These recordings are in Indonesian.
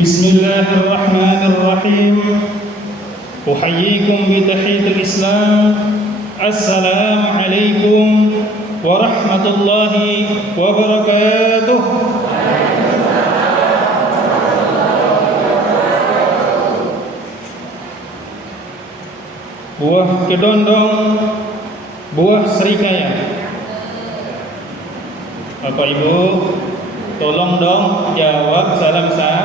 بسم الله الرحمن الرحيم أحييكم بتحية الإسلام السلام عليكم ورحمة الله وبركاته. Buah kedondong, buah serikaya. Bapak Ibu, tolong dong jawab salam saya.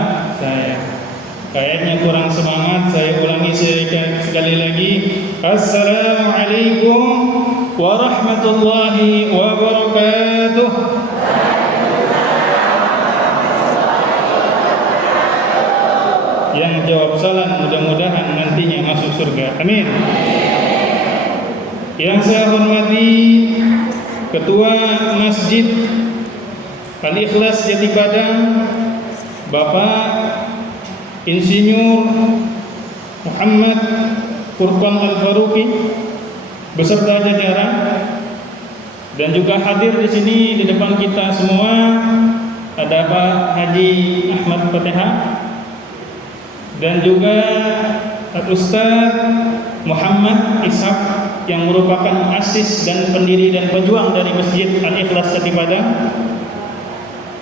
Kayaknya kurang semangat, saya ulangi sekali lagi. Assalamualaikum warahmatullahi wabarakatuh. Yang jawab salam mudah-mudahan nantinya masuk surga. Amin. Yang saya hormati Ketua Masjid Al-Ikhlas Jati Padang, Bapak Insinyur Muhammad Kurban Al-Faruqi beserta jajaran, dan juga hadir di sini di depan kita semua ada Pak Haji Ahmad Fatihah dan juga Ustaz Muhammad Ishaq yang merupakan muassis dan pendiri dan pejuang dari Masjid Al-Ikhlas Jati Padang.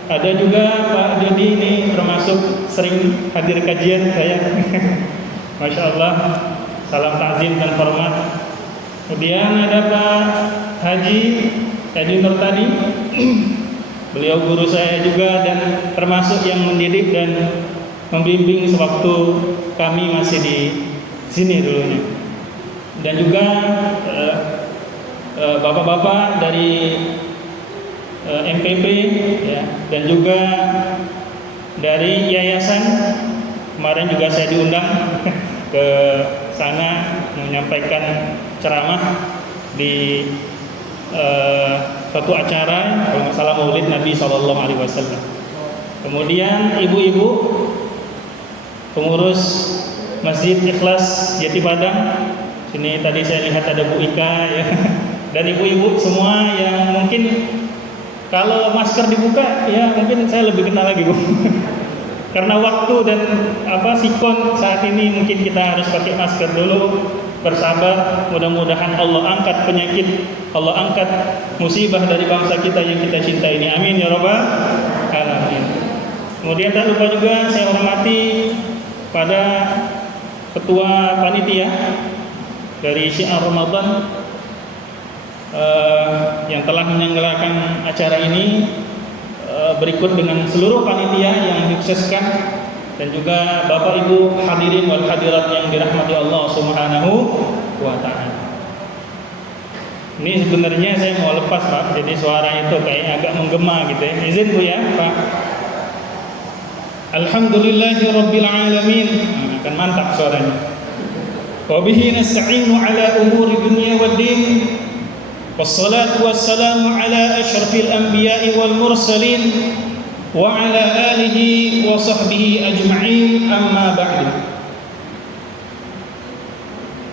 Ada juga Pak Jody, ini termasuk sering hadir kajian saya. Masya Allah, salam takzim dan hormat. Kemudian ada Pak Haji Edi Nur tadi, beliau guru saya juga dan termasuk yang mendidik dan membimbing sewaktu kami masih di sini dulunya. Dan juga bapak-bapak dari MPP ya, dan juga dari yayasan. Kemarin juga saya diundang ke sana menyampaikan ceramah di suatu acara kalau nggak salah Maulid Nabi SAW. Kemudian ibu-ibu pengurus Masjid Ikhlas Jati Padang. Sini tadi saya lihat ada Bu Ika ya. Dan ibu-ibu semua yang mungkin kalau masker dibuka ya mungkin saya lebih kenal lagi Bu. Karena waktu dan sikon saat ini mungkin kita harus pakai masker dulu. Bersabar, mudah-mudahan Allah angkat penyakit, Allah angkat musibah dari bangsa kita yang kita cinta ini. Amin ya rabbal alamin. Kemudian tak lupa juga saya hormati pada ketua panitia dari Syiar Ramadan yang telah menyelenggarakan acara ini, berikut dengan seluruh panitia yang disukseskan, dan juga Bapak Ibu hadirin wal hadirat yang dirahmati Allah Subhanahu wa taala. Ini sebenarnya saya mau lepas Pak, jadi suara itu kayaknya agak menggema gitu ya. Izin Bu ya Pak. Alhamdulillahirabbil alamin. Kan mantap suaranya. Wa bihi nasta'inu ala umuri dunya waddin. Wassalatu wassalamu ala asyrafil anbiya'i wal mursalin wa ala alihi wa sahbihi ajma'in, amma ba'du.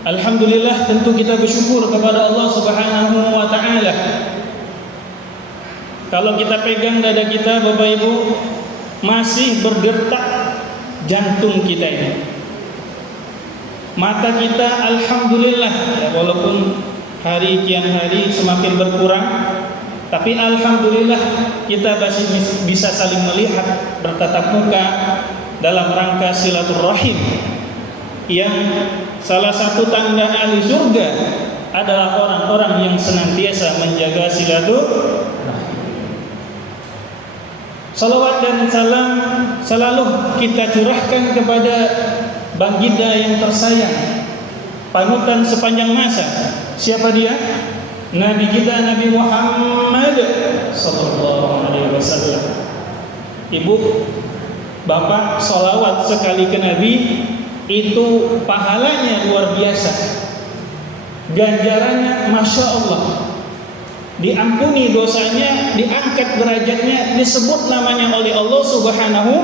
Alhamdulillah, tentu kita bersyukur kepada Allah Subhanahu wa taala. Kalau kita pegang dada kita Bapak Ibu, masih berdetak jantung kita ini. Mata kita alhamdulillah ya, walaupun hari kian hari semakin berkurang, tapi alhamdulillah kita masih bisa saling melihat, bertatap muka dalam rangka silaturahim, yang salah satu tanda ahli surga adalah orang-orang yang senantiasa menjaga silaturahim. Salawat dan salam selalu kita curahkan kepada baginda yang tersayang, panutan sepanjang masa. Siapa dia? Nabi kita Nabi Muhammad sallallahu alaihi wasallam. Ibu, bapak salawat sekali ke Nabi itu pahalanya luar biasa. Ganjarannya Masya Allah. Diampuni dosanya, diangkat derajatnya, disebut namanya oleh Allah Subhanahu.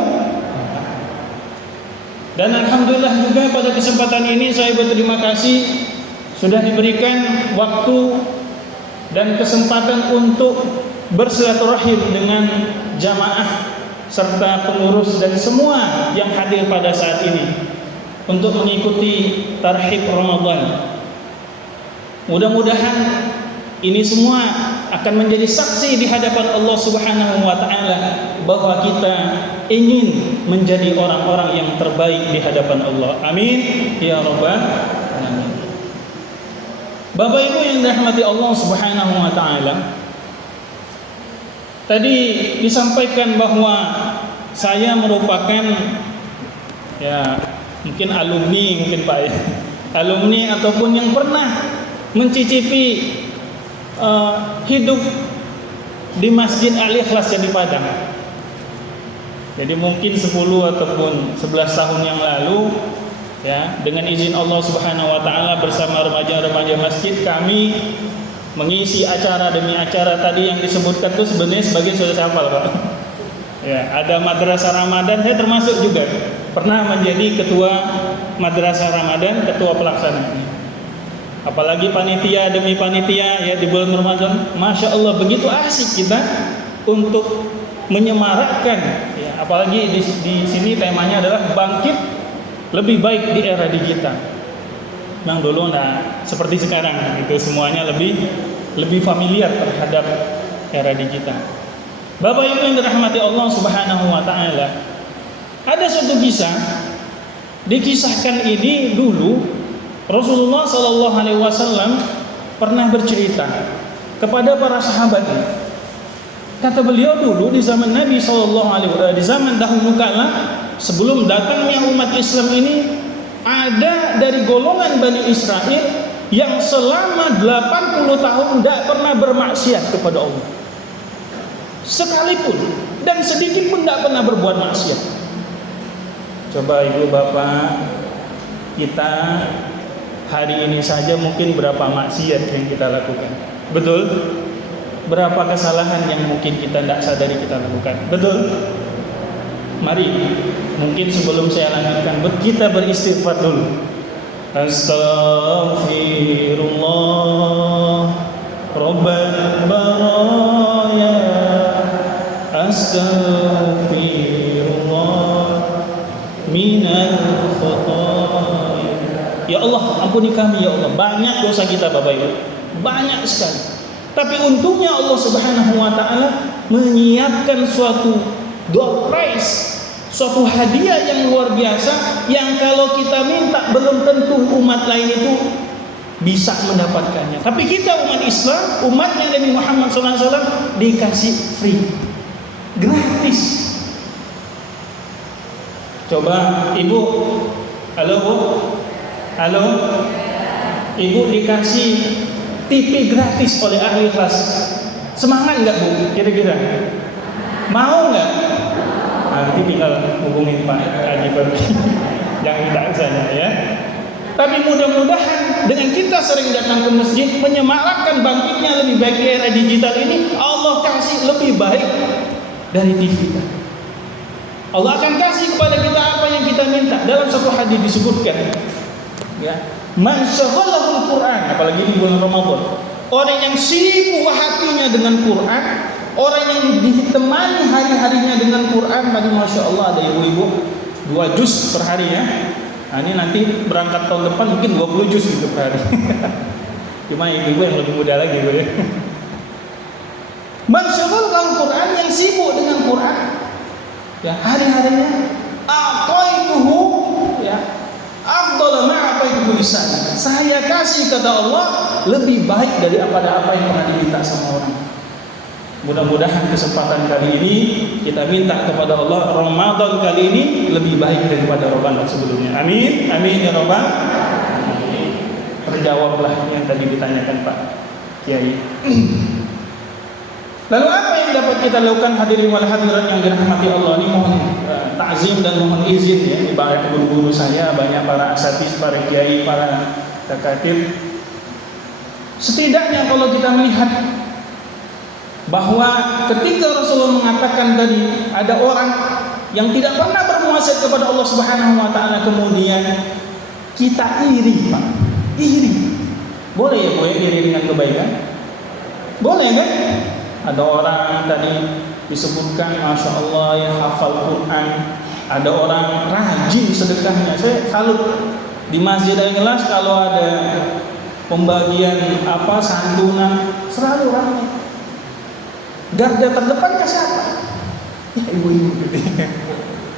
Dan alhamdulillah juga pada kesempatan ini saya berterima kasih sudah diberikan waktu dan kesempatan untuk bersilaturahim dengan jamaah serta pengurus dan semua yang hadir pada saat ini untuk mengikuti tarhib Ramadan. Mudah-mudahan ini semua akan menjadi saksi di hadapan Allah Subhanahu wa taala bahwa kita ingin menjadi orang-orang yang terbaik di hadapan Allah. Amin ya rabbal alamin. Bapak Ibu yang dirahmati Allah Subhanahu wa taala, tadi disampaikan bahwa saya merupakan ya mungkin alumni, mungkin Pak ya, alumni ataupun yang pernah mencicipi hidup di Masjid Al-Ikhlas Candi Padang. Jadi mungkin 10 ataupun 11 tahun yang lalu ya, dengan izin Allah Subhanahu wa taala bersama remaja-remaja masjid kami mengisi acara demi acara tadi yang disebutkan itu sebenarnya sebagai sudah hafal Pak. Ya, ada madrasah Ramadan, saya termasuk juga pernah menjadi ketua madrasah Ramadan, ketua pelaksana. Apalagi panitia demi panitia ya di bulan Ramadan, Masya Allah begitu asik kita untuk menyemarakkan ya, apalagi di sini temanya adalah bangkit lebih baik di era digital. Yang dulu seperti sekarang itu semuanya lebih familiar terhadap era digital. Bapak Ibu yang dirahmati Allah Subhanahu wa taala, ada suatu kisah, dikisahkan ini dulu Rasulullah Shallallahu Alaihi Wasallam pernah bercerita kepada para sahabatnya. Kata beliau dulu di zaman Nabi Shallallahu Alaihi Wasallam, di zaman dahulu kala sebelum datangnya umat Islam ini, ada dari golongan Bani Israel yang selama 80 tahun tidak pernah bermaksiat kepada Allah, sekalipun dan sedikit pun tidak pernah berbuat maksiat. Coba ibu bapak, kita hari ini saja mungkin berapa maksiat yang kita lakukan, betul? Berapa kesalahan yang mungkin kita tidak sadari kita lakukan, betul? Mari, mungkin sebelum saya lanjutkan, kita beristighfar dulu. Astaghfirullah Rabbal baraya, astaghfirullah minal khataya. Ya Allah, ampuni kami ya Allah, banyak dosa kita Bapak Ibu, banyak sekali. Tapi untungnya Allah Subhanahu wa taala menyiapkan suatu door prize, suatu hadiah yang luar biasa yang kalau kita minta belum tentu umat lain itu bisa mendapatkannya. Tapi kita umat Islam, umatnya Nabi Muhammad SAW dikasih free, gratis. Coba Ibu, halo Bu, halo, Ibu dikasih TV gratis oleh ahli kelas, semangat nggak Bu? Kira-kira mau nggak? Nanti tinggal hubungin Pak Haji Pergi, jangan minta saja ya. Tapi mudah-mudahan dengan kita sering datang ke masjid, menyemarakkan bangkitnya lebih baik di era digital ini, Allah kasih lebih baik dari TV. Allah akan kasih kepada kita apa yang kita minta. Dalam satu hadis disebutkan, ya, man syaghalahul Quran, apalagi di bulan Ramadan, orang yang sibuk hatinya dengan Quran, orang yang ditemani hari-harinya dengan Quran. Tadi Masya Allah ada ibu-ibu 2 juz per hari ya. Nah, ini nanti berangkat tahun depan mungkin 20 juz gitu per hari. Cuma ibu-ibu yang lebih muda lagi Bu ya. Man syaghalahul Quran, yang sibuk dengan Quran ya, hari-harinya aqaituhu ya afdal ma aqaitu lisan. Saya kasih kata Allah lebih baik dari apa yang pernah diminta sama orang. Mudah-mudahan kesempatan kali ini kita minta kepada Allah, Ramadan kali ini lebih baik daripada Ramadan sebelumnya. Amin, amin ya Rabbal alamin. Terjawablah yang tadi ditanyakan Pak Kiai. Lalu apa yang dapat kita lakukan hadirin wal hadirat yang dirahmati Allah? Ini mohon takzim dan mohon izin ya, di banyak guru-guru saya, banyak para asatidz, para kiai, para dakatib. Setidaknya kalau kita melihat bahwa ketika Rasulullah mengatakan tadi ada orang yang tidak pernah bermuasat kepada Allah Subhanahu wa taala, kemudian kita iri, Pak. Iri. Boleh ya Bu ya, iri dengan kebaikan? Boleh kan? Ada orang tadi disebutkan Masya Allah yang hafal Quran, ada orang rajin sedekahnya. Saya salut di Masjid Al-Ikhlas kalau ada pembagian santunan selalu ramai. Garda terdepannya siapa? Ya, ibu-ibu.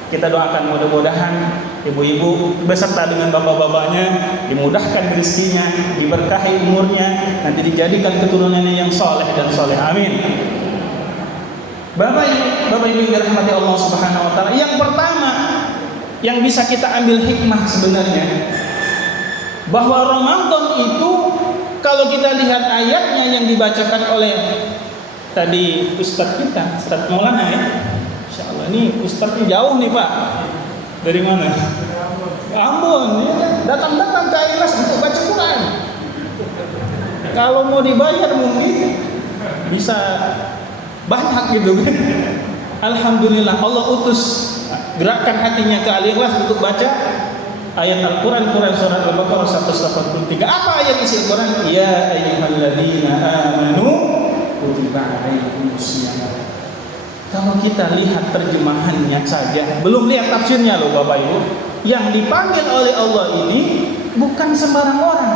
Kita doakan mudah-mudahan ibu-ibu beserta dengan bapak-bapaknya dimudahkan rezekinya, diberkahi umurnya, nanti dijadikan keturunannya yang soleh dan soleh. Amin. Bapak Ibu yang dirahmati Allah Subhanahu wa taala, yang pertama yang bisa kita ambil hikmah sebenarnya bahwa Ramadan itu kalau kita lihat ayatnya yang dibacakan oleh tadi Ustadz kita, Ustadz Maulana ya. Insya Allah ini Ustadznya jauh nih Pak. Dari mana? Ambon ya. Datang-datang ke Ikhlas untuk baca Quran. Kalau mau dibayar mungkin bisa banyak gitu kan. Alhamdulillah Allah utus gerakan hatinya ke Al-Ikhlas untuk baca ayat Al-Quran, surat Al-Baqarah 183. Apa ayat isi Al-Quran? Ya ayyuhalladzina amanu kutiba alaikumusiyam. Kalau kita lihat terjemahannya saja, belum lihat tafsirnya loh Bapak Ibu. Yang dipanggil oleh Allah ini bukan sembarang orang,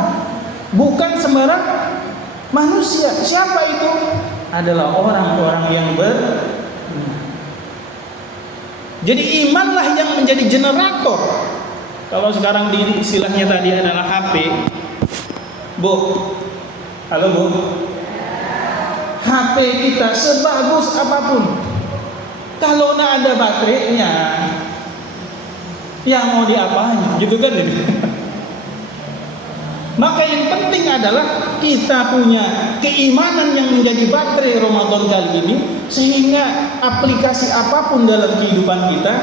bukan sembarang manusia. Siapa itu? Adalah orang-orang yang jadi imanlah yang menjadi generator. Kalau sekarang di istilahnya tadi adalah HP. Bu, halo Bu. HP kita sebagus apapun, kalau nggak ada baterainya, ya mau diapain, gitu kan ini. Maka yang penting adalah kita punya keimanan yang menjadi baterai Ramadan kali ini, sehingga aplikasi apapun dalam kehidupan kita,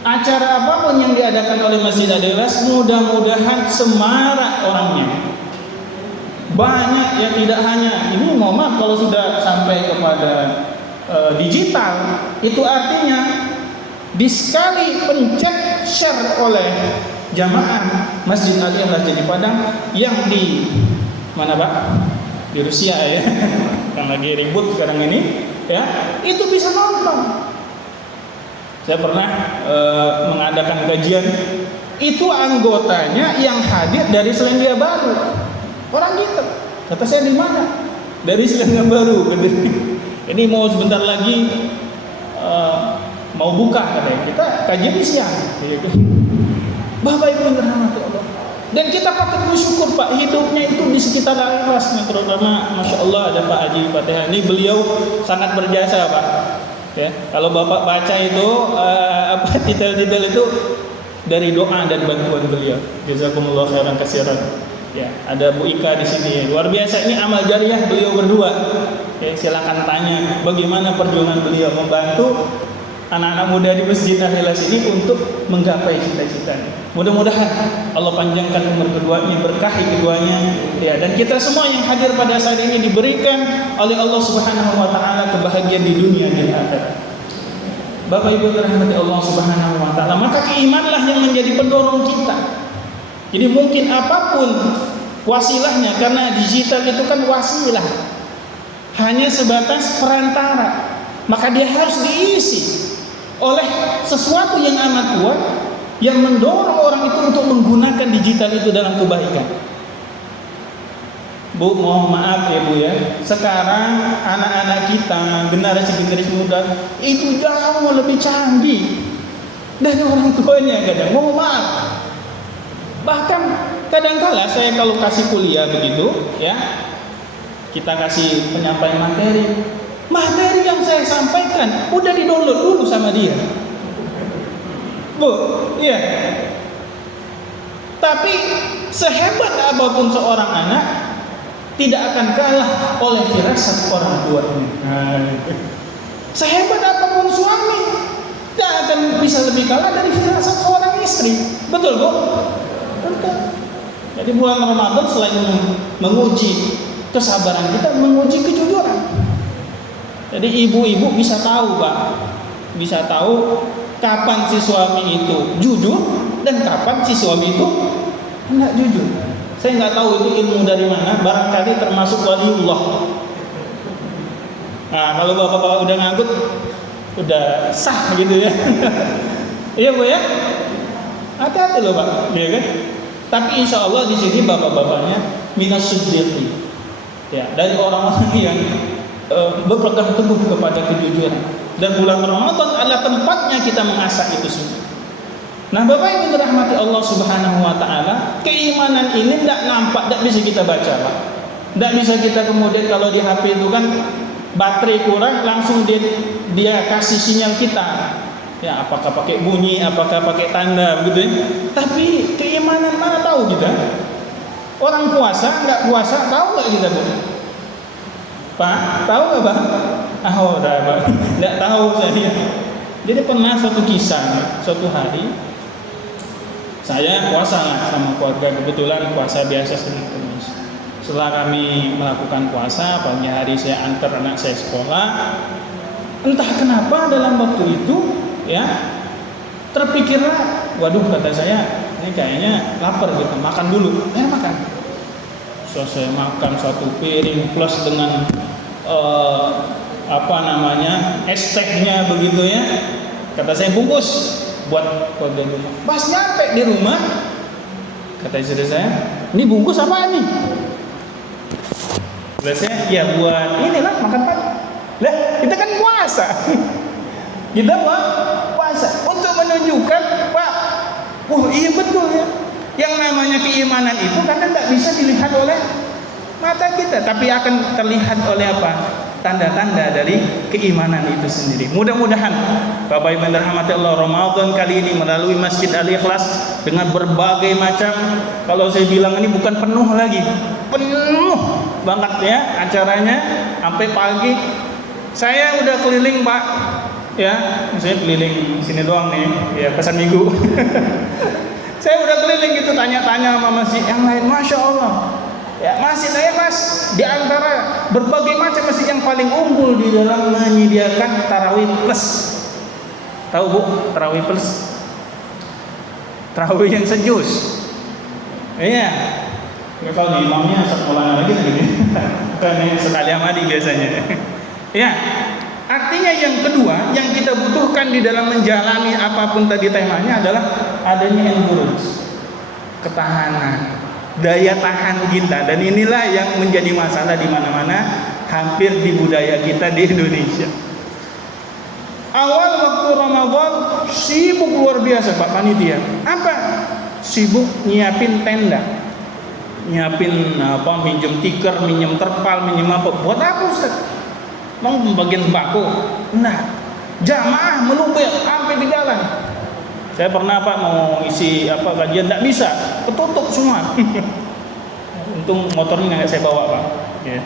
acara apapun yang diadakan oleh Masjid Al-Ikhlas, mudah-mudahan semarak orangnya. Banyak ya, tidak hanya ini, mohon maaf kalau sudah sampai kepada digital, itu artinya di sekali pencet share oleh jamaah Masjid Al-Ikhlas Jadi Padang yang di mana Pak? Di Rusia ya, yang lagi ribut sekarang ini ya, itu bisa nonton. Saya pernah mengadakan kajian, itu anggotanya yang hadir dari Selandia Baru, orang gitu. Kata saya, di mana? Dari Selandia Baru. Ini mau sebentar lagi mau buka katanya. Kita kajian di siang. Bapak Ibu yang dirahmati Allah. Dan kita patut bersyukur Pak, hidupnya itu di sekitar Al-Ikhlas, terutama Masya Allah ada Pak Haji Fatihah. Ini beliau sangat berjasa Pak. Ya, kalau Bapak baca itu titel-titel itu dari doa dan bantuan beliau. Jazakumullah khairan katsiran. Ya, ada Bu Ika di sini. Luar biasa, ini amal jariah beliau berdua. Ya, silakan tanya bagaimana perjuangan beliau membantu anak-anak muda di Masjid Al-Ikhlas ini untuk menggapai cita-citanya. Mudah-mudahan Allah panjangkan umur keduanya, berkahi keduanya, ya, dan kita semua yang hadir pada saat ini diberikan oleh Allah Subhanahu wa taala kebahagiaan di dunia dan akhirat. Bapak Ibu dirahmati Allah Subhanahu wa taala, maka keimanlah yang menjadi pendorong kita. Jadi mungkin apapun wasilahnya, karena digital itu kan wasilah, hanya sebatas perantara, maka dia harus diisi oleh sesuatu yang amat kuat yang mendorong orang itu untuk menggunakan digital itu dalam kebaikan. Bu, mohon maaf ya Bu ya, sekarang anak-anak kita, generasi muda itu jauh lebih canggih dari orang tuanya kadang. Mohon maaf. Bahkan kadang-kala saya kalau kasih kuliah begitu ya, kita kasih penyampaian materi yang saya sampaikan udah di-download dulu sama dia. Bu, iya. Tapi sehebat apapun seorang anak tidak akan kalah oleh firasat orang tuanya. Sehebat apapun suami tidak akan bisa lebih kalah dari firasat seorang istri. Betul, Bu? Betul. Jadi bulan Ramadan selain menguji kesabaran kita, menguji kejujuran. Jadi ibu-ibu bisa tahu Pak, bisa tahu kapan si suami itu jujur dan kapan si suami itu enggak jujur. Saya nggak tahu itu ilmu dari mana, barangkali termasuk waliullah. Nah, kalau bapak-bapak udah ngangkut, udah sah gitu ya. Iya Bu ya. Hati-hati loh Pak, ya kan? Tapi insya Allah di sini bapak-bapaknya minas siddiqin, ya, dari orang-orang yang berpegang teguh kepada kejujuran. Dan bulan Ramadan adalah tempatnya kita mengasah itu semua. Nah, Bapak yang dirahmati Allah Subhanahu Wa Taala, keimanan ini tidak nampak, tidak bisa kita baca, Pak. Tidak bisa kita kemudian kalau di HP itu kan baterai kurang, langsung dia kasih sinyal kita. Ya, apakah pakai bunyi, apakah pakai tanda, begitu ya. Tapi keimanan mana tahu kita? Orang puasa, nggak puasa, tahu nggak kita, Bu? Pak, tahu nggak Pak? Oh, udah Pak, nggak tahu saya. Jadi pernah suatu kisah, suatu hari saya puasa lah sama keluarga, kebetulan puasa biasa Senin Kamis. Setelah kami melakukan puasa, pagi hari saya antar anak saya sekolah. Entah kenapa dalam waktu itu, ya, terpikirlah, waduh kata saya, ini kayaknya lapar gitu, makan dulu. Makan. So, saya makan satu piring plus dengan es tehnya begitu ya. Kata saya bungkus buat keluarga rumah. Pas nyampe di rumah, kata istri saya, ini bungkus apa nih? Biasanya ya buat inilah makan pagi. Lah, kita kan puasa. Kita puasa untuk menunjukkan, Pak, iya betul ya. Yang namanya keimanan itu kadang tidak bisa dilihat oleh mata kita, tapi akan terlihat oleh apa? Tanda-tanda dari keimanan itu sendiri. Mudah-mudahan Bapak Ibu yang dirahmati Allah, Ramadan kali ini melalui Masjid Al-Ikhlas dengan berbagai macam, kalau saya bilang ini bukan penuh lagi, penuh banget ya acaranya sampai pagi. Saya udah keliling Pak, ya, saya keliling sini doang nih, ya pesan minggu. Saya udah keliling gitu, tanya-tanya sama masjid yang lain, masya Allah. Ya, masjid saya Mas, di antara berbagai macam masjid yang paling unggul di dalam menyediakan tarawih plus. Tahu Bu, tarawih plus? Tarawih yang sejus. Iya. Nggak tahu nih imamnya sekolah lagi nih. Karena sekali amadi biasanya. Ya. Artinya yang kedua yang kita butuhkan di dalam menjalani apapun tadi temanya adalah adanya endurance, ketahanan, daya tahan kita, dan inilah yang menjadi masalah di mana-mana hampir di budaya kita di Indonesia. Awal waktu Ramadan sibuk luar biasa Pak panitia. Apa? Sibuk nyiapin tenda, nyiapin minjem tikar, minjem terpal, minjem apa? Buat apa Ustaz? Mau bagian sembako? Nah, jamaah melubir sampai di jalan. Saya pernah Pak mau isi kajian, tidak bisa, ketutup semua. Untung motornya nggak saya bawa Pak. Ya.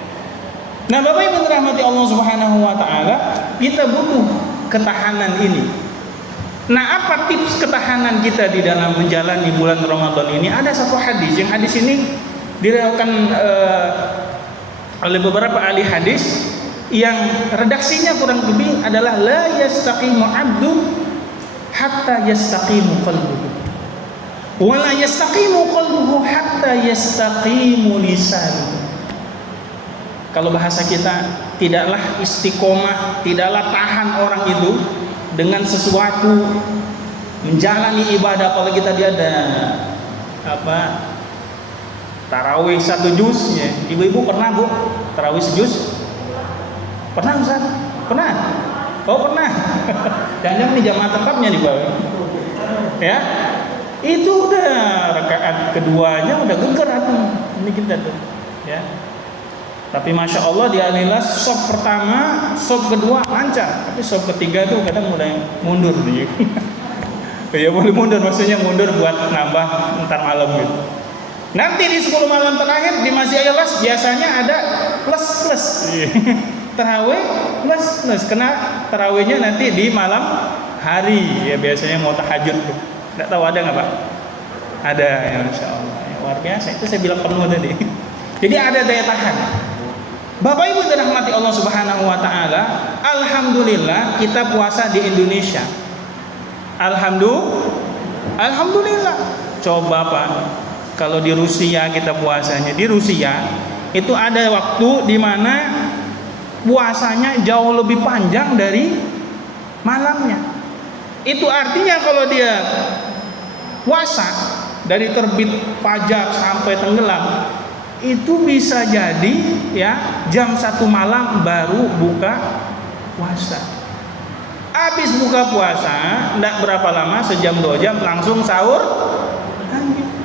Nah Bapak Ibu dirahmati Allah Subhanahu Wa Taala, kita butuh ketahanan ini. Nah, apa tips ketahanan kita di dalam menjalani bulan Ramadan ini? Ada satu hadis, yang hadis ini diriwayatkan oleh beberapa ahli hadis, yang redaksinya kurang lebih adalah la yastaqimu 'abdu hatta yastaqimu qalbuhu wa la yastaqimu qalbuhu hatta yastaqimu lisanuhu. Kalau bahasa kita, tidaklah istiqomah, tidaklah tahan orang itu dengan sesuatu menjalani ibadah, apalagi tadi ada tarawih 1 juz ya. Ibu-ibu pernah Bu tarawih sejuz? Pernah Ustaz? Pernah? Oh pernah. Jangan-jangan di jamaah tetapnya di bawah. Ya, itu udah rakaat keduanya udah geger ini kita tuh. Ya. Tapi masya Allah di Al-Ikhlas sop pertama, sop kedua lancar, tapi sop ketiga tuh kadang mulai mundur nih. Ya boleh mundur, maksudnya mundur buat nambah ntar malam gitu. Nanti di 10 malam terakhir di Masjid Al-Ikhlas biasanya ada plus. Tarawih plus, kena tarawihnya nanti di malam hari ya, biasanya mau tahajud. Nggak tahu ada nggak Pak? Ada ya, masya Allah ya, luar biasa. Itu saya bilang penuh tadi. Jadi ada daya tahan. Bapak Ibu dirahmati Allah Subhanahu Wa Taala, alhamdulillah kita puasa di Indonesia. Alhamdulillah. Coba Pak, kalau di Rusia kita puasanya, di Rusia itu ada waktu di mana puasanya jauh lebih panjang dari malamnya. Itu artinya kalau dia puasa dari terbit fajar sampai tenggelam, itu bisa jadi ya jam 1 malam baru buka puasa. Habis buka puasa, tidak berapa lama, sejam 2 jam langsung sahur.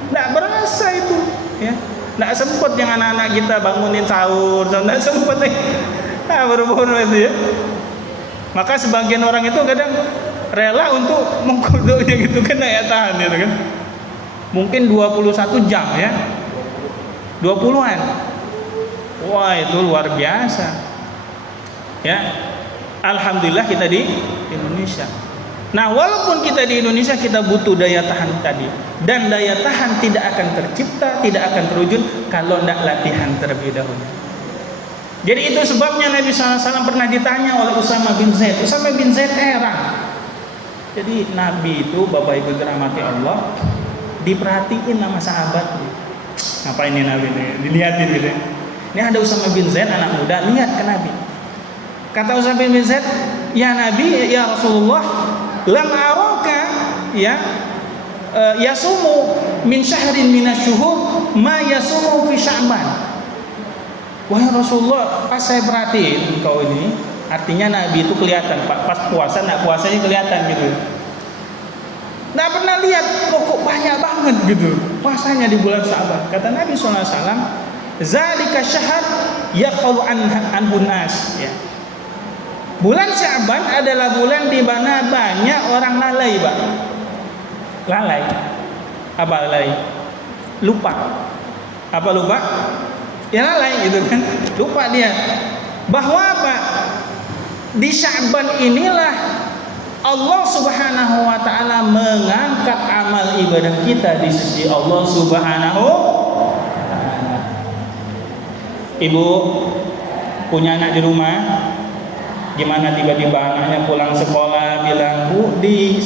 Tidak berasa itu, ya. Tidak sempat yang anak-anak kita bangunin sahur, tidak sempat nih. Baru-baru itu ya. Maka sebagian orang itu kadang rela untuk mengkodoknya gitu kan, daya tahan gitu kan. Mungkin 21 jam ya. 20-an. Wah, itu luar biasa. Ya. Alhamdulillah kita di Indonesia. Nah, walaupun kita di Indonesia, kita butuh daya tahan tadi. Dan daya tahan tidak akan tercipta, tidak akan terwujud kalau tidak latihan terlebih dahulu. Jadi itu sebabnya Nabi SAW pernah ditanya oleh Usama bin Zaid. Usama bin Zaid heran. Jadi Nabi itu, Bapak Ibu dirahmati Allah, diperhatiin sama sahabatnya. Ngapain ini Nabi ini? Dilihatin gitu. Ini ada Usama bin Zaid, anak muda, lihat ke Nabi. Kata Usama bin Zaid, ya Nabi, ya Rasulullah, lam araka ya yasumu min syahrin minasyuhur ma yasumu fi Sya'ban. Wahai Rasulullah, pas saya perhatiin engkau ini, artinya Nabi itu kelihatan pas puasa, nak puasanya kelihatan gitu. Nggak pernah lihat, kok banyak banget gitu puasanya di bulan Sya'ban. Kata Nabi SAW, zalika syahr yaqalu anhun nas. Ya. Bulan Sya'ban adalah bulan di mana banyak orang lalai, Pak. Lalai. Apa lalai? Lupa. Apa lupa? Ya lalai gitu kan. Lupa dia. Bahwa apa? Di Sya'ban inilah Allah Subhanahu wa taala mengangkat amal ibadah kita di sisi Allah Subhanahu wa taala. Ibu punya anak di rumah, gimana tiba-tiba anaknya pulang sekolah bilang, "Bu, di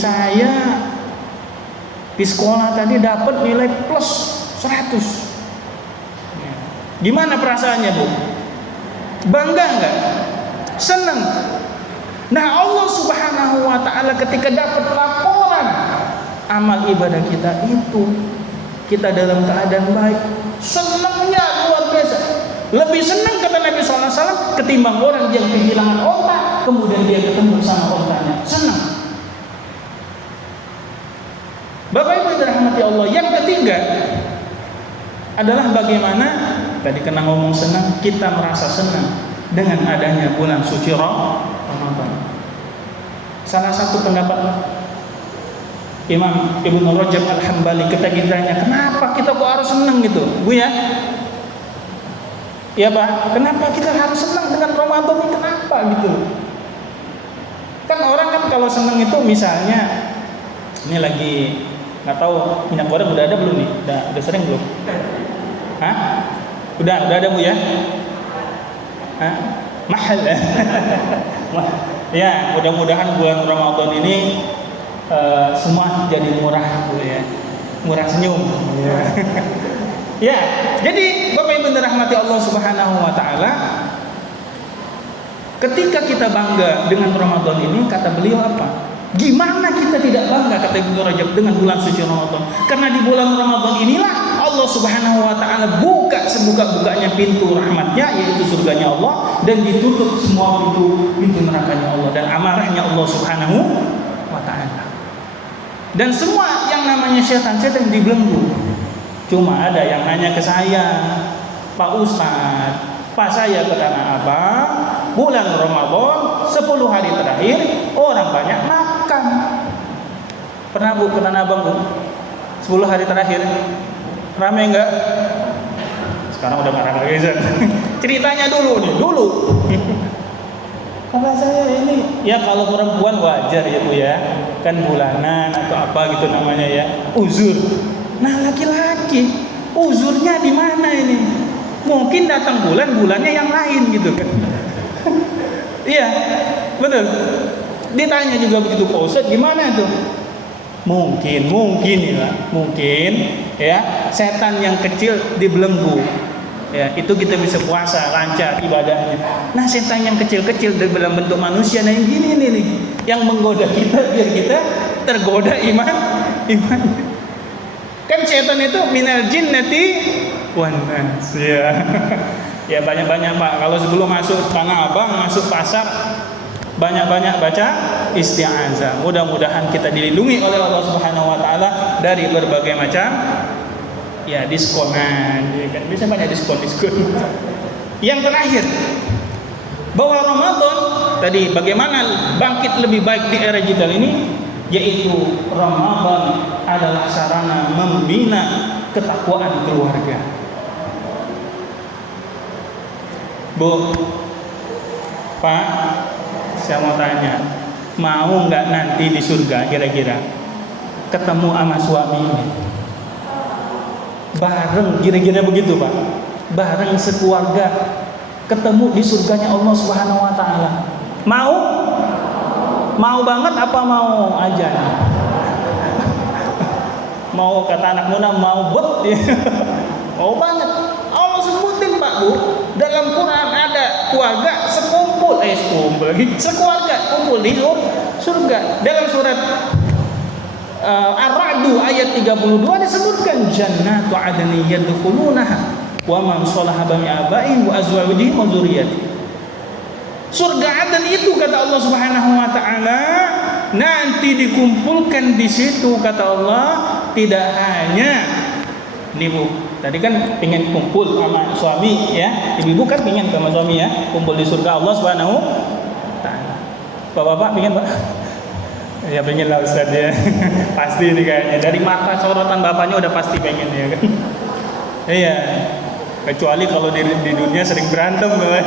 sekolah tadi dapat nilai plus 100." Gimana perasaannya, Bu? Bangga enggak? Senang. Nah, Allah Subhanahu wa taala ketika dapat laporan amal ibadah kita itu, kita dalam keadaan baik, senangnya luar biasa. Lebih senang kata Nabi SAW ketimbang orang yang kehilangan onta kemudian dia ketemu sama ontanya. Senang. Bapak Ibu yang dirahmati Allah, yang ketiga adalah bagaimana tadi kena ngomong senang, kita merasa senang dengan adanya bulan suci Ramadan. Salah satu pendapat Imam Ibnu Rajab Al-Hambali ketika ditanya, kenapa kita kok harus senang gitu, Bu ya? Ya Pak, kenapa kita harus senang dengan Ramadan ini? Kenapa gitu? Kan orang kan kalau senang itu misalnya ini lagi nggak tahu minyak goreng udah ada belum nih? Udah sering belum? Hah? Udah ada Bu ya? Hah? Mahal ya? Ya, mudah-mudahan bulan Ramadan ini semua jadi murah Bu ya. Murah senyum. Ya. Ya, jadi Bapak Ibu dirahmati Allah Subhanahu wa taala, ketika kita bangga dengan Ramadan ini, kata beliau apa? Gimana kita tidak bangga, kata Ibnu Rajab, dengan bulan suci Ramadan? Karena di bulan Ramadan inilah Allah Subhanahu wa taala buka sebuka-bukanya pintu rahmatnya, yaitu surganya Allah, dan ditutup semua pintu nerakanya Allah dan amarahnya Allah Subhanahu wa taala. Dan semua yang namanya setan dibelenggu. Cuma ada yang nanya ke saya, Pak Ustadz, Pak saya ke Tanah Abang, bulan Ramadan 10 hari terakhir orang banyak makan. Pernah Bu ke Tanah Abang Bu? 10 hari terakhir rame enggak? Sekarang udah nggak rame lagi. Ceritanya dulu nih, dulu. Kata saya ini, ya kalau perempuan wajar ya Bu ya, kan bulanan atau apa gitu namanya ya, uzur. Nah laki-laki uzurnya di mana ini? Mungkin datang bulannya yang lain gitu kan? Iya, betul. Ditanya juga begitu, Pak Ustadz, gimana tuh? Mungkin ya, setan yang kecil dibelenggu. ya itu kita bisa puasa lancar ibadahnya. Nah setan yang kecil-kecil dalam bentuk manusia, nah yang gini nih yang menggoda kita biar kita tergoda iman. Kan setan itu minal jinnati wan nas ya. Ya banyak-banyak Pak, kalau sebelum masuk Tanah Abang, masuk pasar, banyak-banyak baca isti'azah. Mudah-mudahan kita dilindungi oleh Allah Subhanahu wa taala dari berbagai macam ya diskonan, ya kan? Bisa banyak diskon. Yang terakhir, bahwa Ramadan tadi bagaimana bangkit lebih baik di era digital ini, yaitu Ramadan adalah sarana membina ketakwaan keluarga. Bu, Pak, saya mau tanya, mau nggak nanti di surga kira-kira ketemu sama suaminya? Bareng, kira-kira begitu Pak. Bareng sekeluarga ketemu di surganya Allah Subhanahu wa taala. Mau? Mau banget apa mau aja? Mau kata anak muda mau bet ya. Mau banget. Allah sebutin Pak Bu, dalam Quran ada keluarga sekumpul sekeluarga kumpul di surga. Dalam surat Ar-Ra'd ayat 32 disebutkan jannatu adni yadkhulunaha wa man shalaha min abaihim wa azwajihim wa dzurriyyatihim. Surga Aden itu kata Allah Subhanahu wa taala nanti dikumpulkan di situ kata Allah, tidak hanya nih Bu, tadi kan pengen kumpul sama suami ya, ibu kan pengen sama suami ya, kumpul di surga Allah Subhanahu wa taala. Bapak-bapak pengen Pak? Ya pengen lah Ustaz ya. Pasti nih kayaknya dari mata sorotan bapaknya udah pasti pengen ya kan. Iya. Kecuali kalau di dunia sering berantem ya.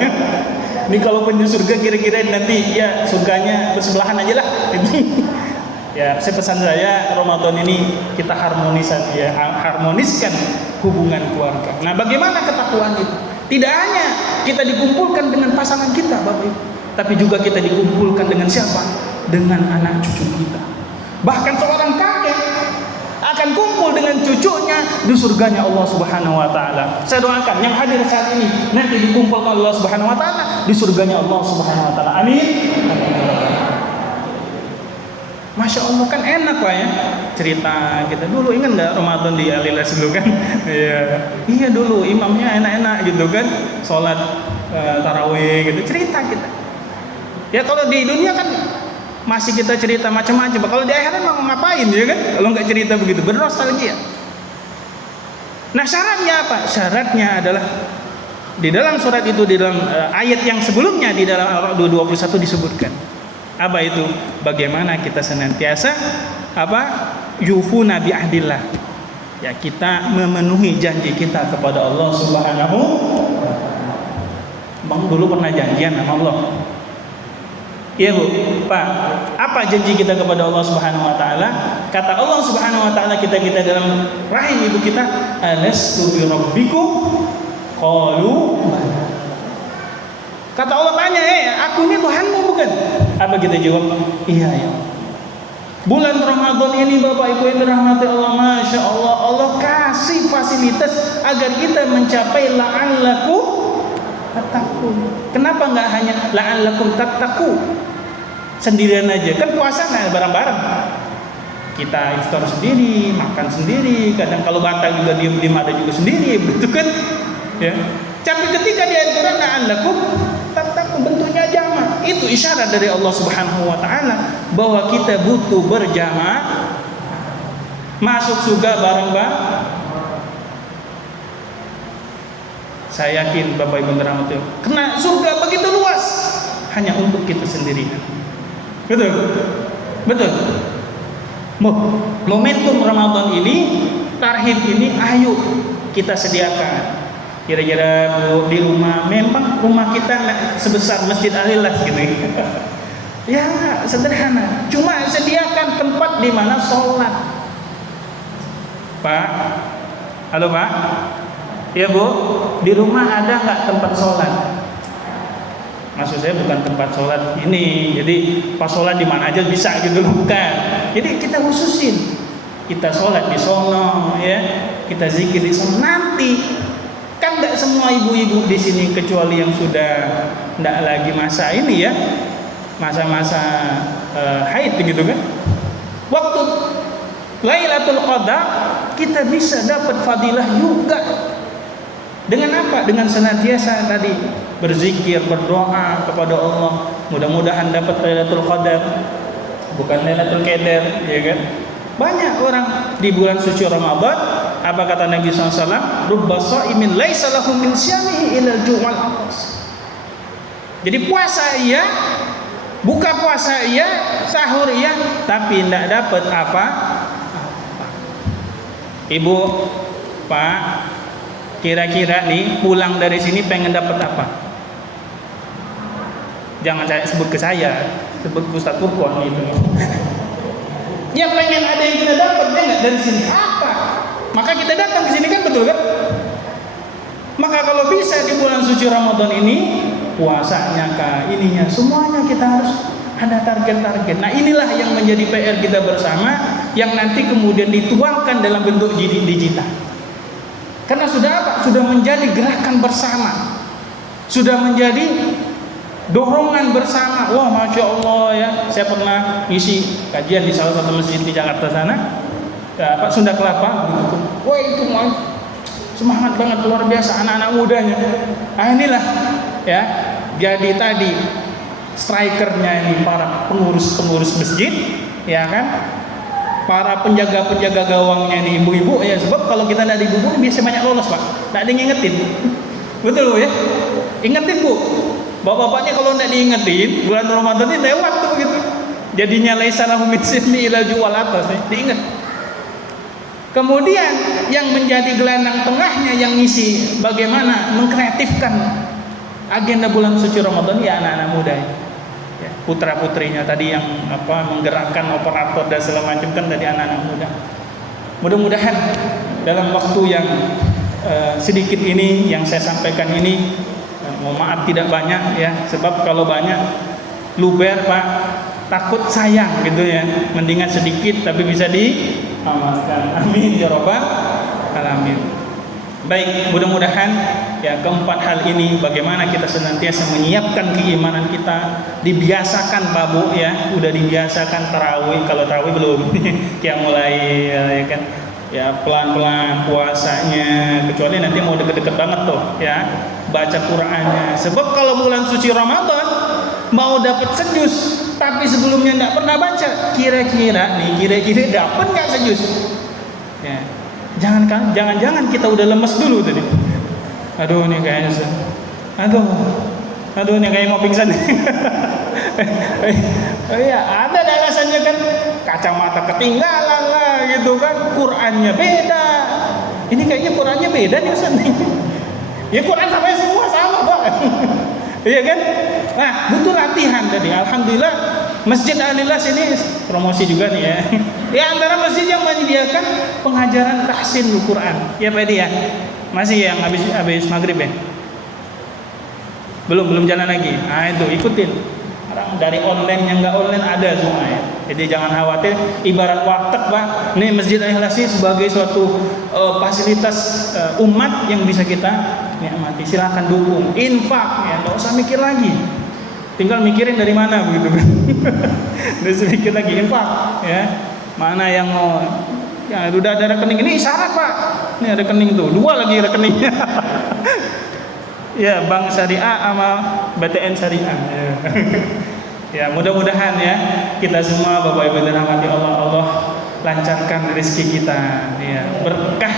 Ini kalau di surga kira-kira nanti ya surganya bersebelahan aja lah. Ya, pesan saya Ramadan ini kita harmoniskan hubungan keluarga. Nah, bagaimana ketakwaan itu? Tidak hanya kita dikumpulkan dengan pasangan kita, Bapak Ibu, tapi juga kita dikumpulkan dengan siapa? Dengan anak cucu kita. Bahkan seorang kakek akan kumpul dengan cucunya di surganya Allah Subhanahu wa taala. Saya doakan yang hadir saat ini nanti dikumpulkan Allah Subhanahu wa taala di surganya Allah Subhanahu wa taala. Amin. Masya Allah kan enak Pak ya cerita kita dulu, ingat nggak Ramadan di Alilas dulu kan? Iya dulu imamnya enak-enak gitu kan, sholat tarawih gitu, cerita kita. Ya kalau di dunia kan masih kita cerita macam-macam. Kalau di akhirat mau ngapain ya kan? Kalau nggak cerita begitu, bernostalgia. Nah syaratnya apa? Syaratnya adalah di dalam surat itu, di dalam ayat yang sebelumnya di dalam Al-Ra'd 21 disebutkan. Apa itu? Bagaimana kita senantiasa yufuna bi ahdillah. Ya kita memenuhi janji kita kepada Allah Subhanahu. Bang dulu pernah janjian sama Allah. Iya Bu, Pak, apa janji kita kepada Allah Subhanahu wa taala? Kata Allah Subhanahu wa taala kita dalam rahim ibu kita, alastu bi rabbikum? Qalu bala. Kata Allah tanya, aku ini Tuhanmu bukan? Apa kita jawab? Iya ya. Bulan Ramadan ini Bapak Ibu yang dirahmati Allah, Masya Allah, Allah kasih fasilitas agar kita mencapai la'allakum tattaqun. Kenapa nggak hanya la'allakum tattaqun? Sendirian aja, kan puasa nggak bareng-bareng. Kita iftar sendiri, makan sendiri, kadang kalau batal juga diem-diem ada juga sendiri, begitu kan? Ya. Tapi ketika di Al-Quran la'allakum tattaqun bentuknya jamaah, itu isyarat dari Allah Subhanahu wa taala bahwa kita butuh berjamaah masuk surga bareng-bareng. Saya yakin Bapak Ibu dirahmati, karena surga begitu luas hanya untuk kita sendirian. Betul. Momentum Ramadan ini, tarhib ini, ayo kita sediakan. Kira-kira Bu di rumah, memang rumah kita sebesar Masjid Al-Ilas gitu. Ya sederhana, cuma sediakan tempat di mana sholat. Pak, halo Pak, ya Bu, di rumah ada nggak tempat sholat? Maksud saya bukan tempat sholat ini, jadi pas sholat di mana aja bisa gitu loh, bukan. Jadi kita khususin, kita sholat di sono, ya, kita zikir di sono. Nanti kan tidak semua ibu-ibu di sini kecuali yang sudah tidak lagi masa ini ya, masa-masa haid begitu kan. Waktu Lailatul Qadar kita bisa dapat fadilah juga. Dengan apa? Dengan senantiasa tadi berzikir, berdoa kepada Allah. Mudah-mudahan dapat Lailatul Qadar, bukan Lailatul Qadar, ya kan? Banyak orang di bulan suci Ramadan, apa kata Nabi SAW? Rubba sha'imin laisa lahu min syamihi illa al-ju' wal 'atas. Jadi puasa iya, buka puasa iya, sahur iya, tapi tidak dapat apa. Ibu, Pak, kira-kira nih pulang dari sini pengen dapat apa? Jangan saya sebut ke saya, sebut Ustaz Purkon itu. Ya pengen ada yang kita dapat ya nggak dari sini apa? Maka kita datang ke sini kan, betul kan? Maka kalau bisa di bulan suci Ramadan ini, puasanya kah, ininya, semuanya kita harus ada target-target. Nah inilah yang menjadi PR kita bersama, yang nanti kemudian dituangkan dalam bentuk digital. Karena sudah apa? Sudah menjadi gerakan bersama, sudah menjadi dorongan bersama. Wah, masya Allah ya, saya pernah ngisi kajian di salah satu masjid di Jakarta sana, ya, Pak Sunda Kelapa. Gitu. Wah itu semangat banget, luar biasa anak-anak mudanya. Ah inilah ya, jadi tadi strikernya ini para pengurus masjid, ya kan? Para penjaga gawangnya ini ibu-ibu ya, sebab kalau kita tidak ibu-ibu biasa banyak lolos Pak, tidak ada yang ngingetin. Betul Bu ya? Ingetin Bu. Bapak-bapaknya kalau tidak diingetin, bulan Ramadan ini lewat tuh begitu. Jadinya laisa lahu min syamihi illa al-ju' wal 'atas, diingat. Kemudian yang menjadi gelandang tengahnya yang ngisi bagaimana mengkreatifkan agenda bulan suci Ramadan ya anak-anak muda. Ya, putra-putrinya tadi yang menggerakkan operator dan segala macam kan tadi anak-anak muda. Mudah-mudahan dalam waktu yang sedikit ini yang saya sampaikan ini, mohon maaf tidak banyak ya, sebab kalau banyak luber Pak, takut sayang gitu ya. Mendingan sedikit tapi bisa diamalkan. Amin ya rabbal alamin. Baik, mudah-mudahan ya keempat hal ini bagaimana kita senantiasa menyiapkan keimanan kita, dibiasakan Pak Bu ya, udah dibiasakan tarawih, kalau tarawih belum ya mulai ya kan, ya pelan-pelan puasanya, kecuali nanti mau deket-deket banget tuh ya, baca Qur'annya. Sebab kalau bulan suci Ramadan mau dapat sejus tapi sebelumnya tidak pernah baca, kira-kira dapat nggak sejus ya. Jangan-jangan kita udah lemes dulu tadi. Aduh nih kayaknya aduh nih kayak mau pingsan. Ya ada alasannya kan, kacamata ketinggalan lah gitu kan, Qur'annya beda. Ini kayaknya Qur'annya beda nih Ustaz. Ya Qur'an sampai semua sama Pak. Iya kan? Nah butuh latihan tadi. Alhamdulillah Masjid Al-Ikhlas ini promosi juga nih ya. Ya antara masjid yang menyediakan pengajaran tahsin Al-Quran. Ya Pak Edi ya. Masih yang habis maghrib ya. Belum jalan lagi. Nah itu ikutin. Orang dari online yang nggak online ada semua ya. Jadi jangan khawatir. Ibarat warteg Pak. Ini Masjid Al-Ikhlas ini sebagai suatu fasilitas umat yang bisa kita nikmati. Silakan dukung. Infak ya. Nggak usah mikir lagi. Tinggal mikirin dari mana begitu. Nggak usah mikir lagi, infak ya. Mana yang mau, ya udah ada rekening ini syarat Pak. Ini ada rekening tuh, 2 lagi rekeningnya. Ya Bank Syariah sama BTN Syariah. Ya, ya mudah-mudahan ya kita semua Bapak Ibu dirahmati Allah lancarkan rezeki kita, ya berkah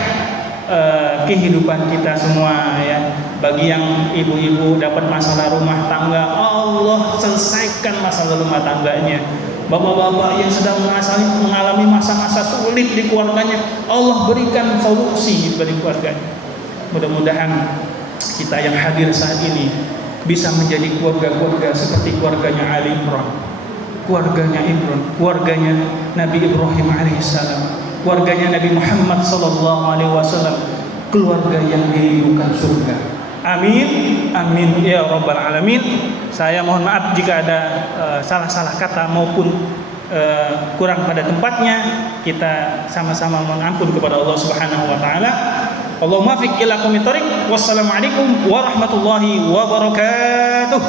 kehidupan kita semua ya. Bagi yang ibu-ibu dapat masalah rumah tangga, Allah selesaikan masalah rumah tangganya. Bapak-bapak yang sedang mengalami masa-masa sulit di keluarganya, Allah berikan solusi bagi keluarganya. Mudah-mudahan kita yang hadir saat ini bisa menjadi keluarga-keluarga seperti keluarganya Ali Imran, keluarganya Nabi Ibrahim alaihissalam, keluarganya Nabi Muhammad sallallahu alaihi wasallam, keluarga yang dirindukan surga. Amin, amin ya rabbal alamin. Saya mohon maaf jika ada salah-salah kata maupun kurang pada tempatnya. Kita sama-sama mohon ampun kepada Allah Subhanahu wa taala. Allahumma fiq ila qomit thoriq. Wassalamualaikum warahmatullahi wabarakatuh.